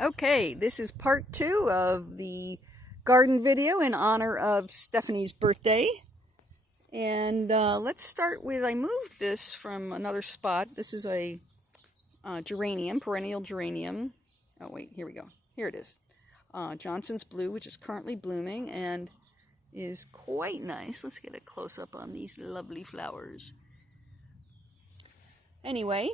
Okay, this is part 2 of the garden video in honor of Stephanie's birthday. And let's start with, I moved this from another spot. This is a geranium, perennial geranium. Oh wait, here we go. Here it is. Johnson's Blue, which is currently blooming and is quite nice. Let's get a close-up on these lovely flowers. Anyway,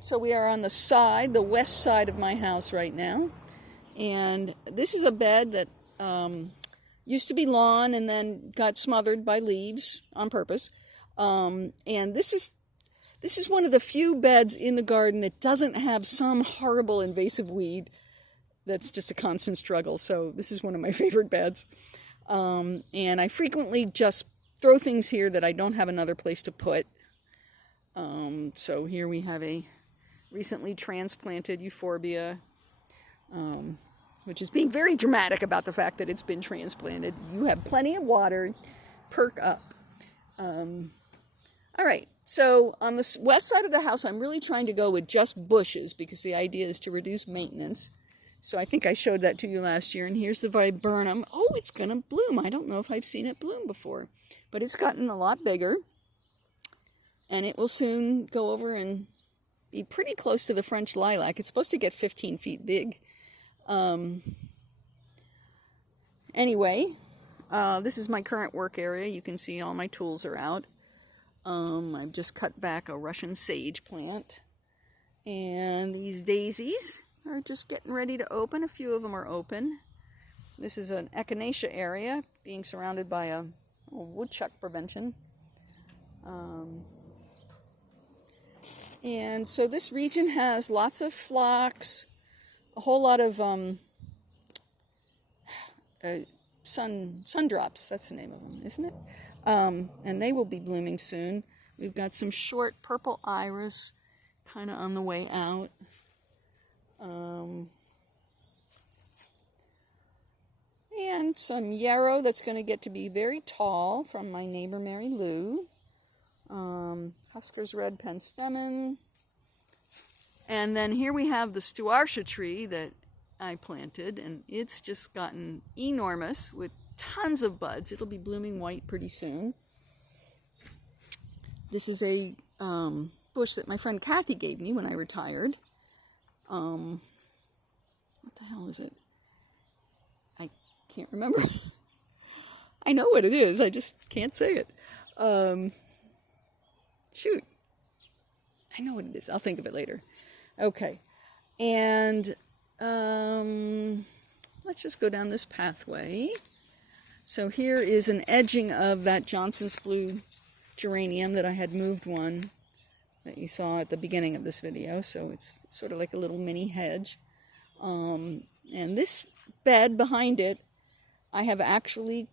so we are on the west side of my house right now. And this is a bed that used to be lawn and then got smothered by leaves on purpose. And this is one of the few beds in the garden that doesn't have some horrible invasive weed that's just a constant struggle. So this is one of my favorite beds. And I frequently just throw things here that I don't have another place to put. So here we have a recently transplanted euphorbia, which is being very dramatic about the fact that it's been transplanted. You have plenty of water, perk up. All right, so on the west side of the house, I'm really trying to go with just bushes because the idea is to reduce maintenance. So I think I showed that to you last year, and here's the viburnum. Oh, it's going to bloom. I don't know if I've seen it bloom before, but it's gotten a lot bigger, and it will soon go over and be pretty close to the French lilac. It's supposed to get 15 feet big. Anyway, this is my current work area. You can see all my tools are out. I've just cut back a Russian sage plant. And these daisies are just getting ready to open. A few of them are open. This is an echinacea area being surrounded by a woodchuck prevention. And so this region has lots of phlox, a whole lot of sun drops. That's the name of them, isn't it? And they will be blooming soon. We've got some short purple iris kind of on the way out. And some yarrow that's going to get to be very tall from my neighbor Mary Lou. Husker's red penstemon. And then here we have the Stuartia tree that I planted, and it's just gotten enormous with tons of buds. It'll be blooming white pretty soon. This is a bush that my friend Kathy gave me when I retired. What the hell is it? I can't remember. I know what it is, I just can't say it. Shoot. I know what it is. I'll think of it later. Okay. And let's just go down this pathway. So here is an edging of that Johnson's Blue geranium that I had moved one that you saw at the beginning of this video. So it's sort of like a little mini hedge. And this bed behind it, I have actually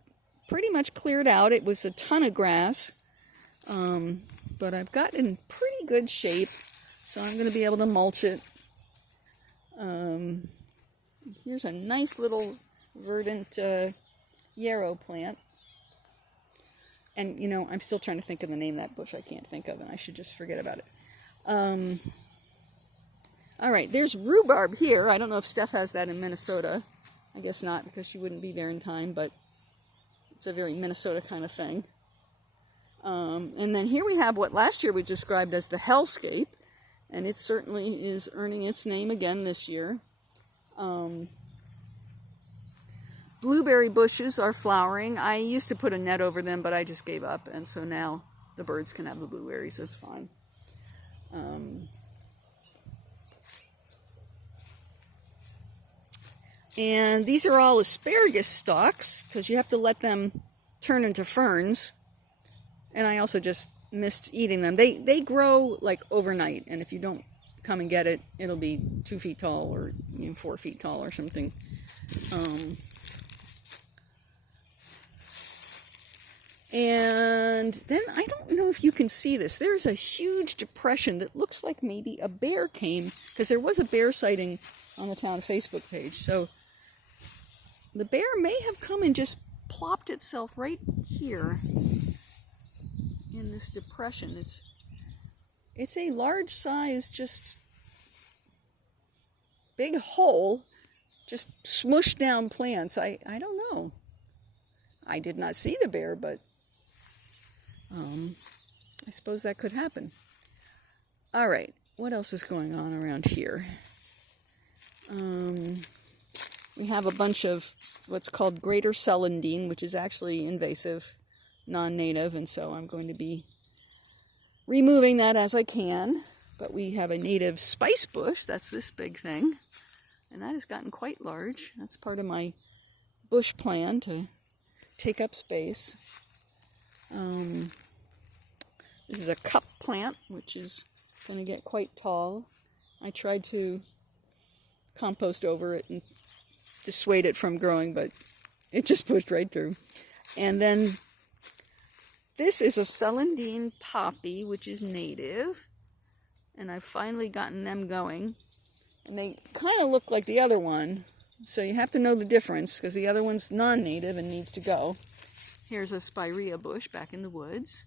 pretty much cleared out. It was a ton of grass. But I've got it in pretty good shape, so I'm going to be able to mulch it. Here's a nice little verdant yarrow plant. And, you know, I'm still trying to think of the name of that bush I can't think of, and I should just forget about it. All right, there's rhubarb here. I don't know if Steph has that in Minnesota. I guess not, because she wouldn't be there in time, but it's a very Minnesota kind of thing. And then here we have what last year we described as the hellscape, and it certainly is earning its name again this year. Blueberry bushes are flowering. I used to put a net over them, but I just gave up, and so now the birds can have the blueberries. That's fine. And these are all asparagus stalks, because you have to let them turn into ferns. And I also just missed eating them. They grow like overnight, and if you don't come and get it, it'll be 2 feet tall or 4 feet tall or something. And then I don't know if you can see this. There's a huge depression that looks like maybe a bear came, because there was a bear sighting on the town Facebook page. So the bear may have come and just plopped itself right here in this depression. It's a large size, just big hole just smushed down plants. I don't know. I did not see the bear, but I suppose that could happen. All right, what else is going on around here? We have a bunch of what's called greater celandine, which is actually invasive, non-native, and so I'm going to be removing that as I can. But we have a native spice bush, that's this big thing, and that has gotten quite large. That's part of my bush plan to take up space. This is a cup plant, which is going to get quite tall. I tried to compost over it and dissuade it from growing, but it just pushed right through. And then this is a celandine poppy, which is native, and I've finally gotten them going. And they kind of look like the other one, so you have to know the difference, because the other one's non-native and needs to go. Here's a spirea bush back in the woods.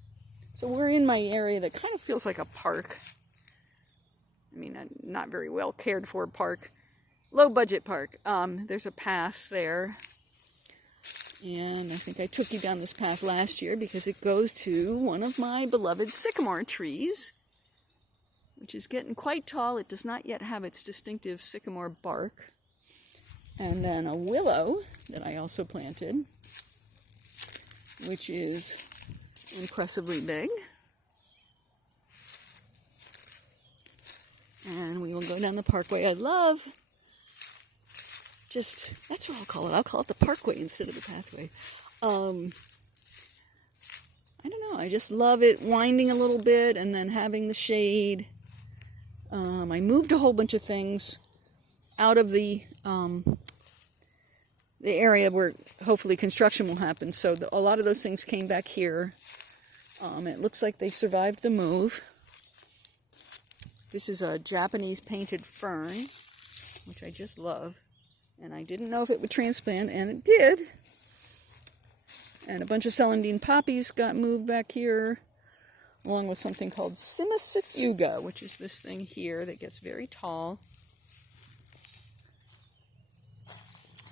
So we're in my area that kind of feels like a park. I mean, a not very well cared for park. Low budget park. There's a path there. And I think I took you down this path last year because it goes to one of my beloved sycamore trees, which is getting quite tall. It does not yet have its distinctive sycamore bark. And then a willow that I also planted, which is impressively big. And we will go down the parkway. I love that's what I'll call it. I'll call it the parkway instead of the pathway. I don't know. I just love it winding a little bit and then having the shade. I moved a whole bunch of things out of the area where hopefully construction will happen. So a lot of those things came back here. It looks like they survived the move. This is a Japanese painted fern, which I just love. And I didn't know if it would transplant, and it did. And a bunch of celandine poppies got moved back here, along with something called Cimicifuga, which is this thing here that gets very tall.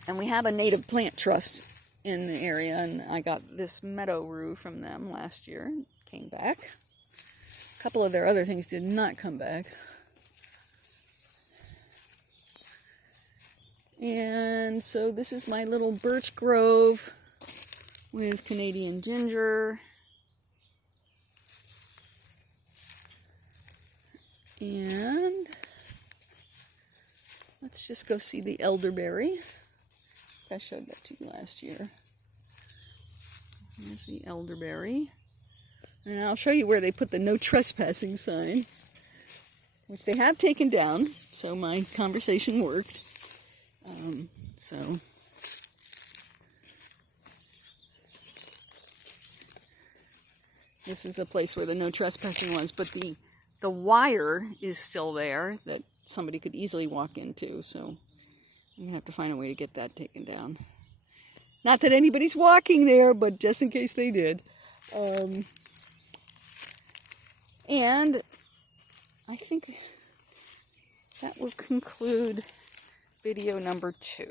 And we have a native plant trust in the area, and I got this meadow rue from them last year. It came back. A couple of their other things did not come back. And so this is my little birch grove with Canadian ginger. And let's just go see the elderberry. I showed that to you last year. There's the elderberry. And I'll show you where they put the no trespassing sign, which they have taken down, so my conversation worked. So this is the place where the no trespassing was, but the wire is still there that somebody could easily walk into, so I'm going to have to find a way to get that taken down. Not that anybody's walking there, but just in case they did. And I think that will conclude video number 2.